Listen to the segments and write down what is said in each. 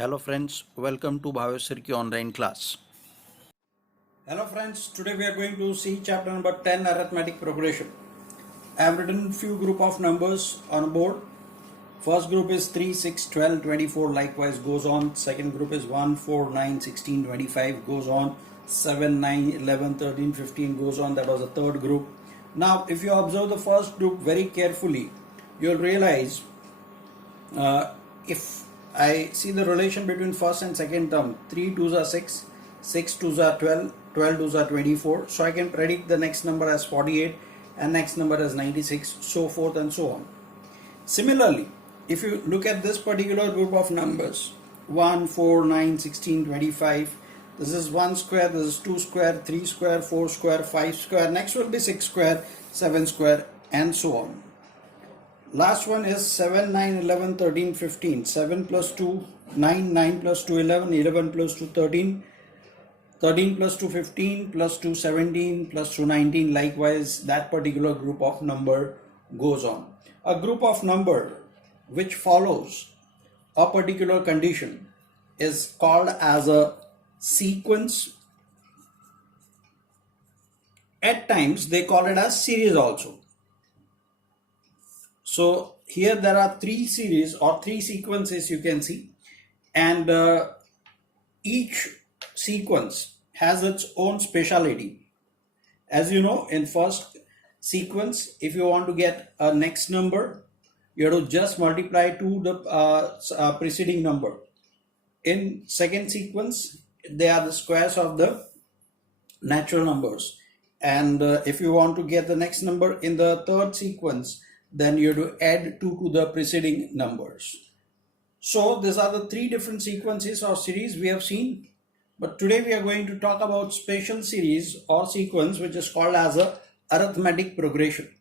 Hello friends, welcome to Bhavesh Sirki online class. Hello friends, today we are going to see chapter number 10, Arithmetic Progression. I have written few group of numbers on board. First group is 3, 6, 12, 24, likewise goes on. Second group is 1, 4, 9, 16, 25 goes on. 7, 9, 11, 13, 15 goes on. That was the third group. Now if you observe the first group very carefully, you'll realize if I see the relation between first and second term, 3 2s are 6, 6 2s are 12, 12 2s are 24. So I can predict the next number as 48 and next number as 96, so forth and so on. Similarly, if you look at this particular group of numbers, 1, 4, 9, 16, 25, this is 1 square, this is 2 square, 3 square, 4 square, 5 square, next will be 6 square, 7 square and so on. Last one is 7, 9, 11, 13, 15. 7 plus 2, 9, 9 plus 2, 11, 11 plus 2, 13, 13 plus 2, 15, plus 2, 17, plus 2, 19. Likewise, that particular group of number goes on. A group of number which follows a particular condition is called as a sequence. At times, they call it as series also. So here there are three series or three sequences you can see, and each sequence has its own speciality. As you know, in first sequence, if you want to get a next number, you have to just multiply to the preceding number. In second sequence, they are the squares of the natural numbers, and if you want to get the next number in the third sequence, then you have to add 2 to the preceding numbers. So these are the three different sequences or series we have seen, but today we are going to talk about special series or sequence which is called as a arithmetic progression.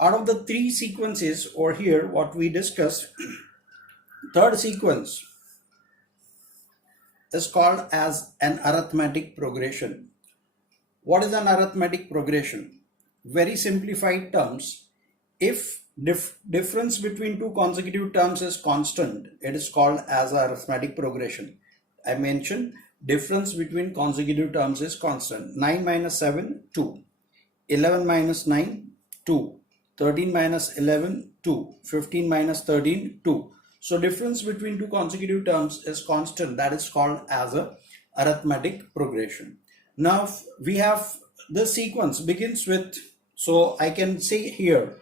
Out of the three sequences over here what we discussed, third sequence is called as an arithmetic progression. What is an arithmetic progression? Very simplified terms. If difference between two consecutive terms is constant, it is called as arithmetic progression. I mentioned difference between consecutive terms is constant. 9 minus 7, 2. 11 minus 9, 2. 13 minus 11, 2. 15 minus 13, 2. So difference between two consecutive terms is constant. That is called as a arithmetic progression. Now we have the sequence begins with, so I can say here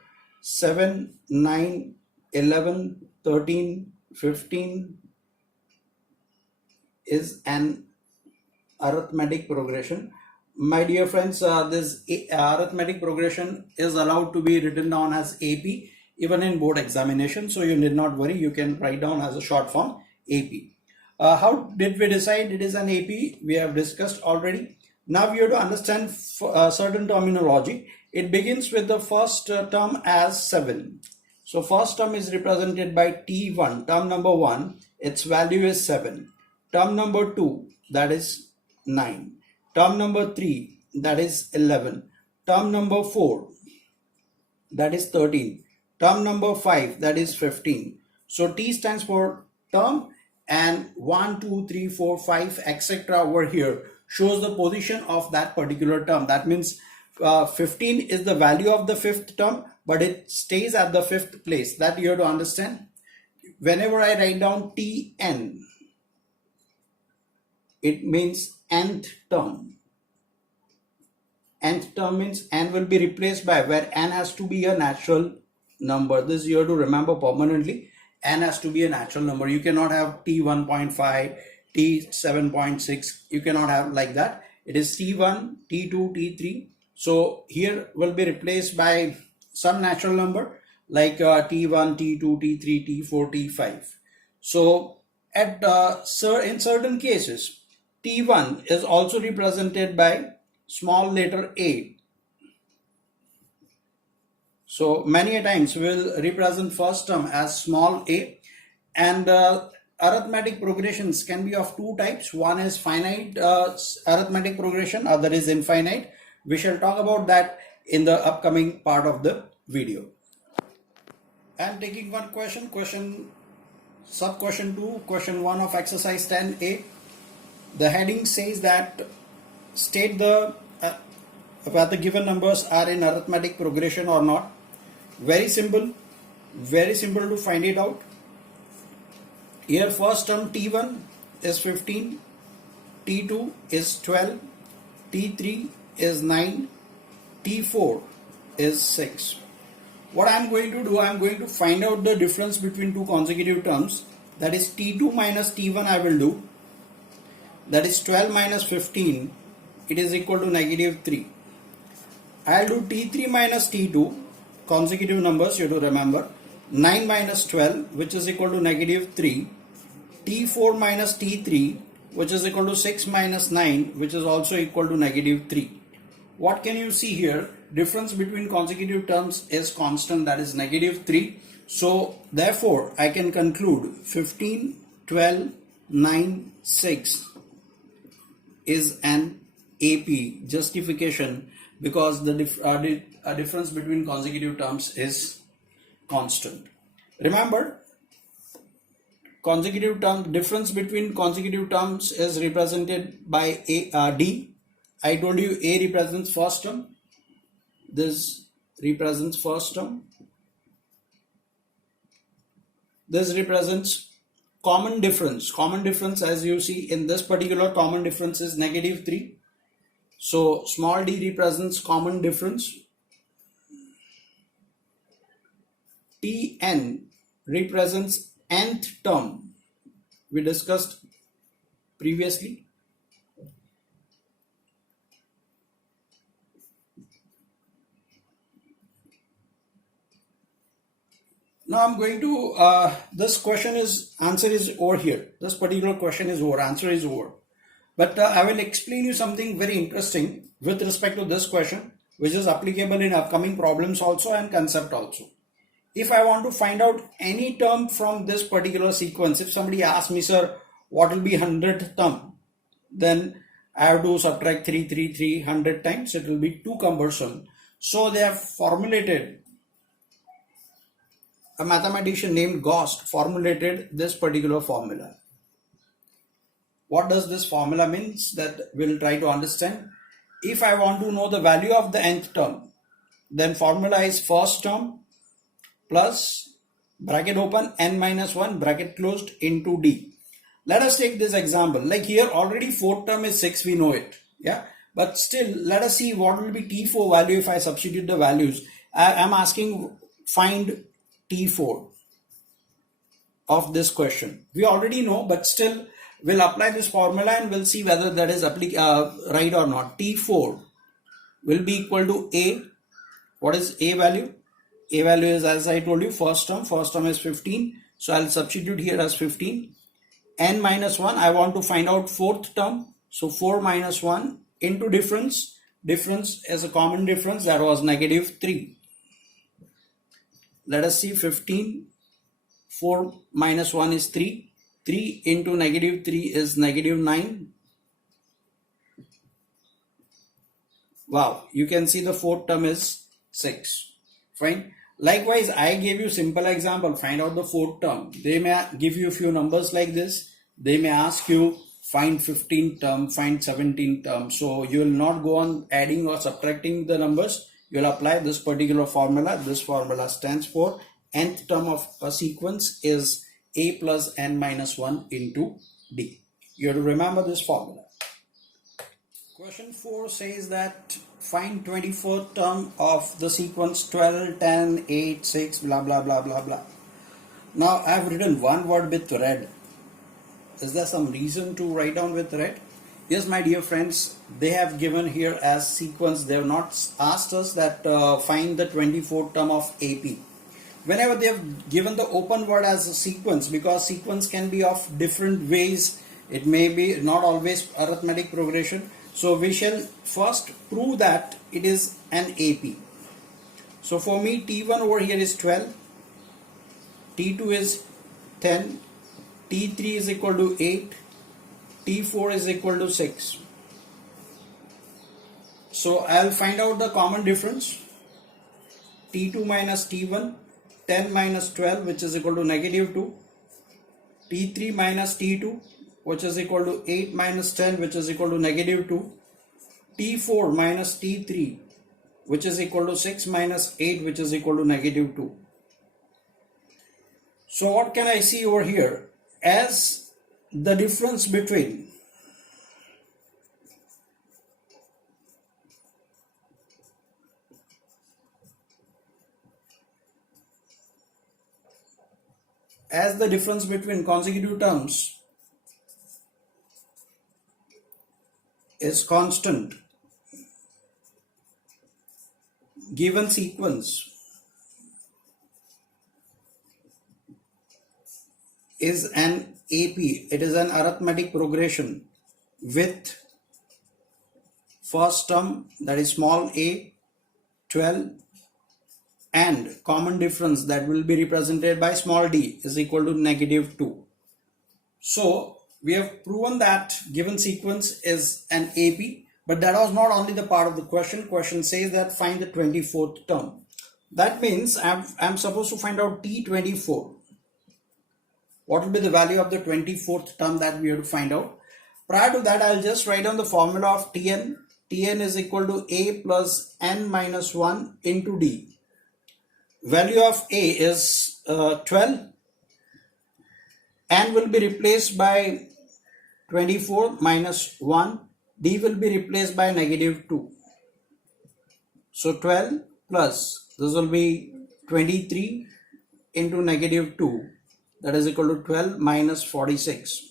7, 9, 11, 13, 15 is an arithmetic progression. My dear friends, this arithmetic progression is allowed to be written down as AP even in board examination. So you need not worry, you can write down as a short form AP. How did we decide it is an AP? We have discussed already. Now we have to understand certain terminology. It begins with the first term as 7. So first term is represented by T1. Term number 1, its value is 7. Term number 2, that is 9. Term number 3, that is 11. Term number 4, that is 13. Term number 5, that is 15. So T stands for term, and 1, 2, 3, 4, 5, etc. over here shows the position of that particular term. That means 15 is the value of the fifth term, but it stays at the fifth place. That you have to understand. Whenever I write down Tn, it means nth term. Nth term means n will be replaced by, where n has to be a natural number. This you have to remember permanently. N has to be a natural number. You cannot have T1.5, T7.6. You cannot have like that. It is T1, T2, T3. So here will be replaced by some natural number like T1, T2, T3, T4, T5. So at in certain cases, T1 is also represented by small letter a. So many a times we will represent first term as small a, and arithmetic progressions can be of two types. One is finite arithmetic progression, other is infinite. We shall talk about that in the upcoming part of the video. I am taking one question. Question Sub question 2, question 1 of exercise 10A. The heading says that state whether given numbers are in arithmetic progression or not. Very simple to find it out. Here first term T1 is 15, T2 is 12, T3 is 9, T4 is 6. What I am going to do, I am going to find out the difference between two consecutive terms. That is T2 minus T1 I will do. That is 12 minus 15. It is equal to negative 3. I will do T3 minus T2, consecutive numbers you have to remember. 9 minus 12, which is equal to negative 3. T4 minus T3, which is equal to 6 minus 9, which is also equal to negative 3. What can you see here? Difference between consecutive terms is constant, that is negative 3. So therefore I can conclude 15, 12, 9, 6 is an AP. Justification, because the difference between consecutive terms is constant. Remember, consecutive term difference between consecutive terms is represented by D. I told you A represents first term. This represents first term. This represents common difference. Common difference, as you see in this particular common difference, is negative 3. So small d represents common difference. Tn represents nth term. We discussed previously. Now I'm going to, this question is, answer is over here. This particular question is over, answer is over. But I will explain you something very interesting with respect to this question, which is applicable in upcoming problems also and concept also. If I want to find out any term from this particular sequence, if somebody asks me, sir, what will be 100th term? Then I have to subtract 100 times. It will be too cumbersome. So they have formulated, a mathematician named Gauss formulated this particular formula. What does this formula means? That we'll try to understand. If I want to know the value of the nth term, then formula is first term plus bracket open n minus 1 bracket closed into d. Let us take this example. Like here already fourth term is 6, we know it. Yeah. But still let us see what will be T4 value if I substitute the values. I am asking find T4 of this question. We already know, but still we'll apply this formula and we'll see whether that is right or not. T4 will be equal to A. What is A value? A value is, as I told you, first term. First term is 15. So I'll substitute here as 15. N minus 1, I want to find out fourth term. So 4 minus 1 into difference. Difference is a common difference, that was negative 3. Let us see 15. 4 minus 1 is 3. 3 into negative 3 is negative 9. Wow, you can see the fourth term is 6. Fine. Likewise, I gave you simple example. Find out the fourth term. They may give you a few numbers like this. They may ask you find 15th term, find 17th term. So you will not go on adding or subtracting the numbers. You will apply this particular formula. This formula stands for nth term of a sequence is A plus n minus 1 into D. You have to remember this formula. Question 4 says that find 24th term of the sequence 12, 10, 8, 6, blah, blah, blah, blah, blah. Now I have written one word with red. Is there some reason to write down with red? Yes, my dear friends, they have given here as sequence. They have not asked us that find the 24th term of AP. Whenever they have given the open word as a sequence, because sequence can be of different ways, it may be not always arithmetic progression. So we shall first prove that it is an AP. So for me, T1 over here is 12, T2 is 10, T3 is equal to 8, T4 is equal to 6. So I'll find out the common difference. T2 minus T1, 10 minus 12, which is equal to negative 2. T3 minus T2, which is equal to 8 minus 10, which is equal to negative 2. T4 minus T3, which is equal to 6 minus 8, which is equal to negative 2. So what can I see over here? As the difference between consecutive terms is constant, given sequence is an AP, it is an arithmetic progression with first term, that is small a, 12, and common difference that will be represented by small d is equal to negative 2. So we have proven that given sequence is an AP, but that was not only the part of the question. Question says that find the 24th term. That means I'm supposed to find out T24. What will be the value of the 24th term that we have to find out? Prior to that, I'll just write down the formula of Tn. Tn is equal to a plus n minus 1 into d. Value of a is 12. N will be replaced by 24 minus 1. D will be replaced by negative 2. So 12 plus, this will be 23 into negative 2. That is equal to 12 minus 46.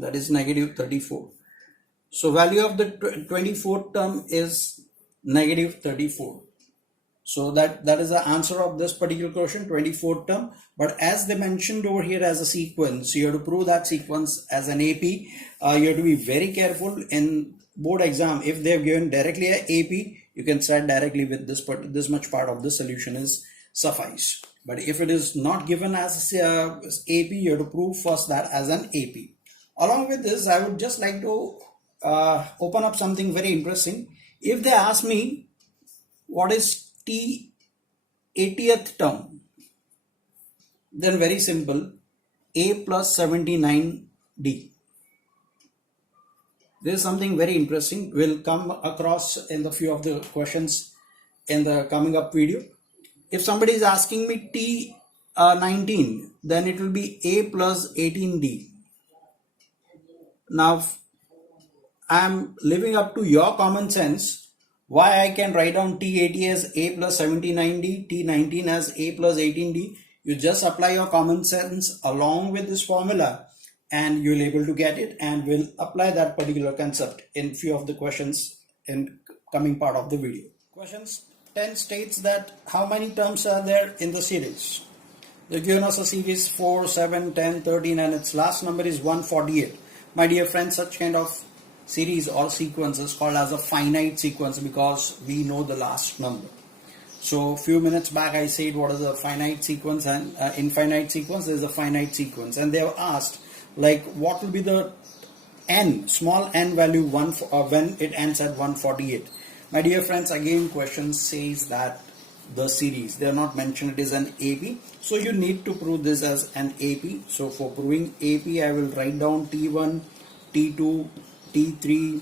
That is negative 34. So value of the 24th term is negative 34. So that is the answer of this particular question, 24th term. But as they mentioned over here as a sequence, you have to prove that sequence as an AP. You have to be very careful in board exam. If they have given directly a AP, you can start directly with this much part of the solution is suffice. But if it is not given as AP, you have to prove first that as an AP. Along with this, I would just like to open up something very interesting. If they ask me what is T 80th term, then very simple, A plus 79D. This is something very interesting. We'll come across in the few of the questions in the coming up video. If somebody is asking me T 19, then it will be A plus 18D. Now, I'm living up to your common sense. Why I can write down T80 as A plus 79D, T19 as A plus 18D. You just apply your common sense along with this formula and you'll able to get it, and we'll apply that particular concept in few of the questions in coming part of the video. Questions 10 states that how many terms are there in the series. They've given us a series 4, 7, 10, 13 and its last number is 148. My dear friends, such kind of series or sequence is called as a finite sequence because we know the last number. So a few minutes back I said what is a finite sequence, and infinite sequence is a finite sequence, and they have asked like what will be the n, small n value when it ends at 148. My dear friends, again question says that the series, they are not mentioned it is an AP, so you need to prove this as an AP. So for proving AP, I will write down T1, T2, T3,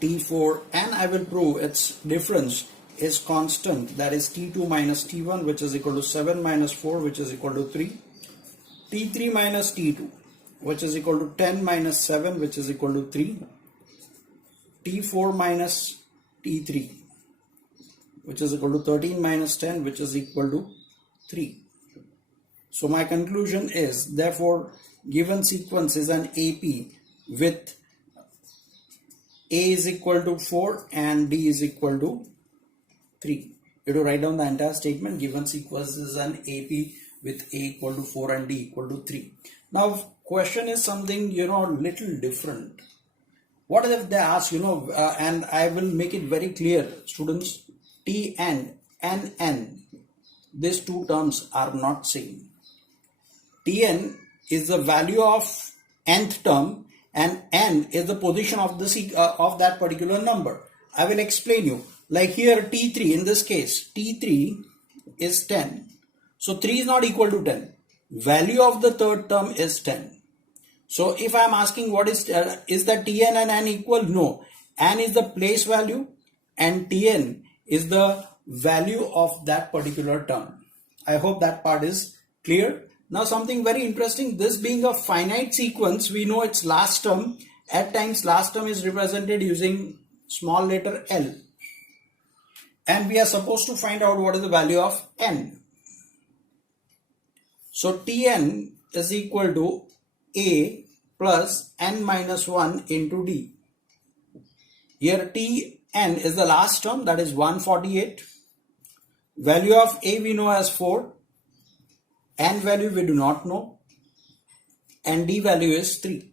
T4, and I will prove its difference is constant, that is T2 minus T1, which is equal to 7 minus 4, which is equal to 3, T3 minus T2, which is equal to 10 minus 7, which is equal to 3, T4 minus T3, which is equal to 13 minus 10, which is equal to 3. So my conclusion is, therefore, given sequence is an AP with A is equal to 4 and D is equal to 3. You have to write down the entire statement. Given sequence is an AP with A equal to 4 and D equal to 3. Now question is something little different. What if they ask, and I will make it very clear, students, T and NN, these two terms are not same. Tn is the value of nth term and n is the position of the of that particular number. I will explain you. Like here T3, in this case T3 is 10. So 3 is not equal to 10. Value of the third term is 10. So if I am asking what is that Tn and n equal? No. N is the place value and Tn is the value of that particular term. I hope that part is clear. Now something very interesting, this being a finite sequence, we know its last term. At times last term is represented using small letter L. And we are supposed to find out what is the value of n. So Tn is equal to A plus n minus 1 into D. Here Tn is the last term, that is 148. Value of A we know as 4. N value we do not know. And D value is 3.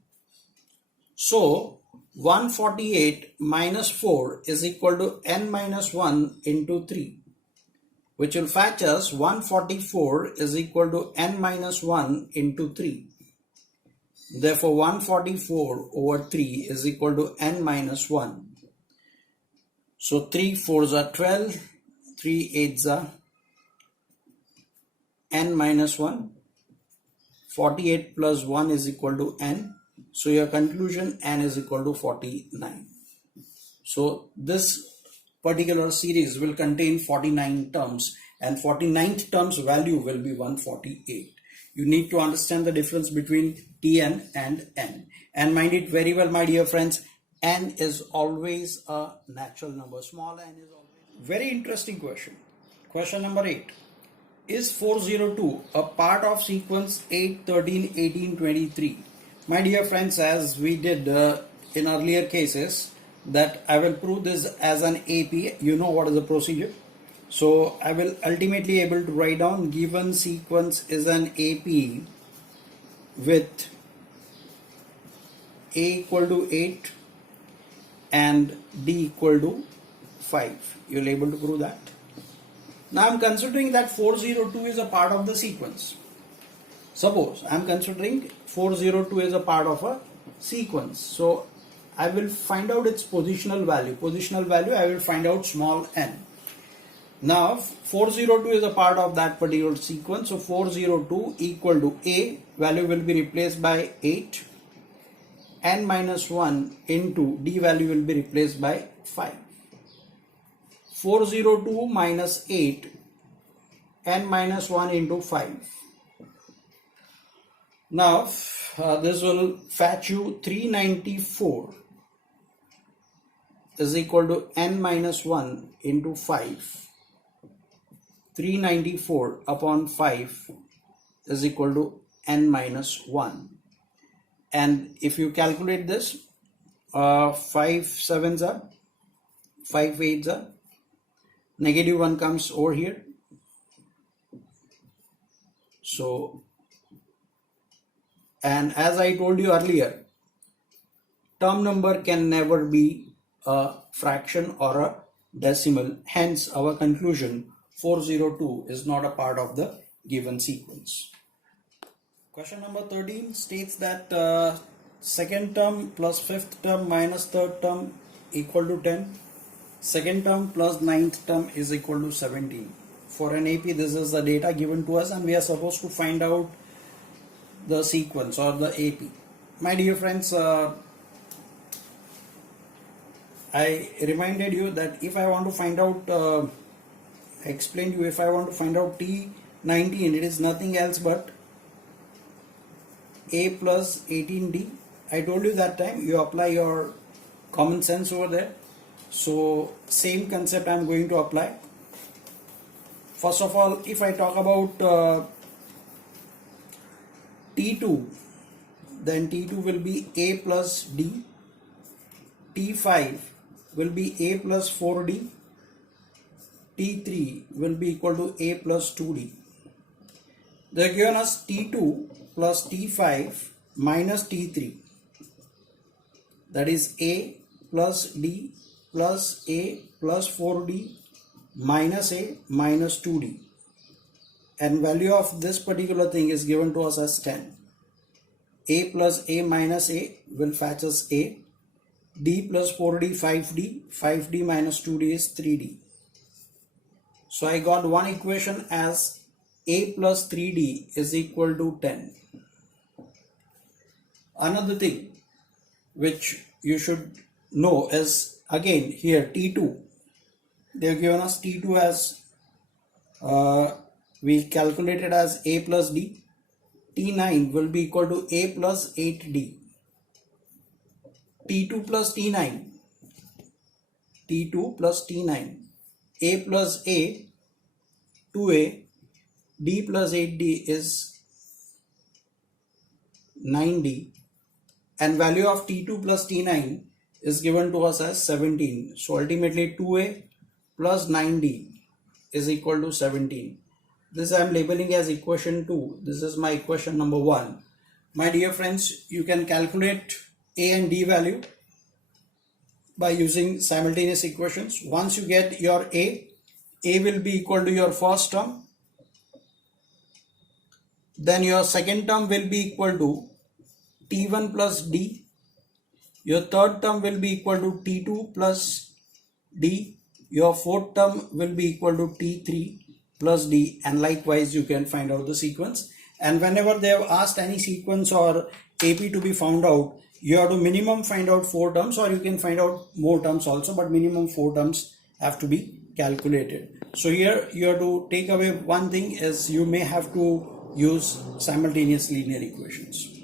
So 148 minus 4 is equal to n minus 1 into 3, which will fetch us 144 is equal to n minus 1 into 3. Therefore 144 over 3 is equal to n minus 1. So 3 4s are 12, 3 8s are n minus 1. 48 plus 1 is equal to n. So your conclusion, n is equal to 49. So this particular series will contain 49 terms and 49th term's value will be 148. You need to understand the difference between Tn and n. And mind it very well, my dear friends, n is always a natural number. Small n is always. Very interesting question. Question number 8. Is 402 a part of sequence 8, 13, 18, 23? My dear friends, as we did in earlier cases, that I will prove this as an AP. You know what is the procedure. So I will ultimately able to write down given sequence is an AP with A equal to 8 and D equal to 5. You'll able to prove that. Now I'm considering that 402 is a part of the sequence. Suppose I'm considering 402 is a part of a sequence. So I will find out its positional value. Positional value I will find out small n. Now 402 is a part of that particular sequence. So 402 equal to A value will be replaced by 8. N minus 1 into D value will be replaced by 5. 402 minus 8, n minus 1 into 5. Now this will fetch you 394 is equal to n minus 1 into 5. 394 upon 5 is equal to n minus 1. And if you calculate this, 5 7s are, 5 8s are, negative 1 comes over here. So, and as I told you earlier, term number can never be a fraction or a decimal. Hence our conclusion, 402 is not a part of the given sequence. Question number 13 states that second term plus fifth term minus third term equal to 10. Second term plus ninth term is equal to 17. For an AP, this is the data given to us and we are supposed to find out the sequence or the AP. My dear friends, I reminded you that if I want to find out, I explained you, if I want to find out T19, it is nothing else but A plus 18D. I told you that time, you apply your common sense over there. So same concept I am going to apply. First of all, if I talk about T2, then T2 will be A plus D. T5 will be A plus 4D. T3 will be equal to A plus 2D. They are given us T2 plus T5 minus T3. That is A plus D plus A plus 4D minus A minus 2D. And value of this particular thing is given to us as 10. A plus A minus A will fetch us A. D plus 4D 5D. 5D minus 2D is 3D. So I got one equation as a plus 3d is equal to 10. Another thing which you should know is, again here T2, they have given us T2 as we calculated as a plus d. T9 will be equal to a plus 8d. T2 plus T9, T2 plus T9, a plus a, 2a, d plus 8d is 9d, and value of T2 plus T9 is given to us as 17. So ultimately 2a plus 9d is equal to 17. This I am labeling as equation 2. This is my equation number 1. My dear friends, you can calculate a and d value by using simultaneous equations. Once you get your a will be equal to your first term, then your second term will be equal to T1 plus d, your third term will be equal to T2 plus d, your fourth term will be equal to T3 plus d, and likewise you can find out the sequence. And whenever they have asked any sequence or AP to be found out, you have to minimum find out 4 terms, or you can find out more terms also, but minimum 4 terms have to be calculated. So here you have to take away one thing is you may have to use simultaneous linear equations.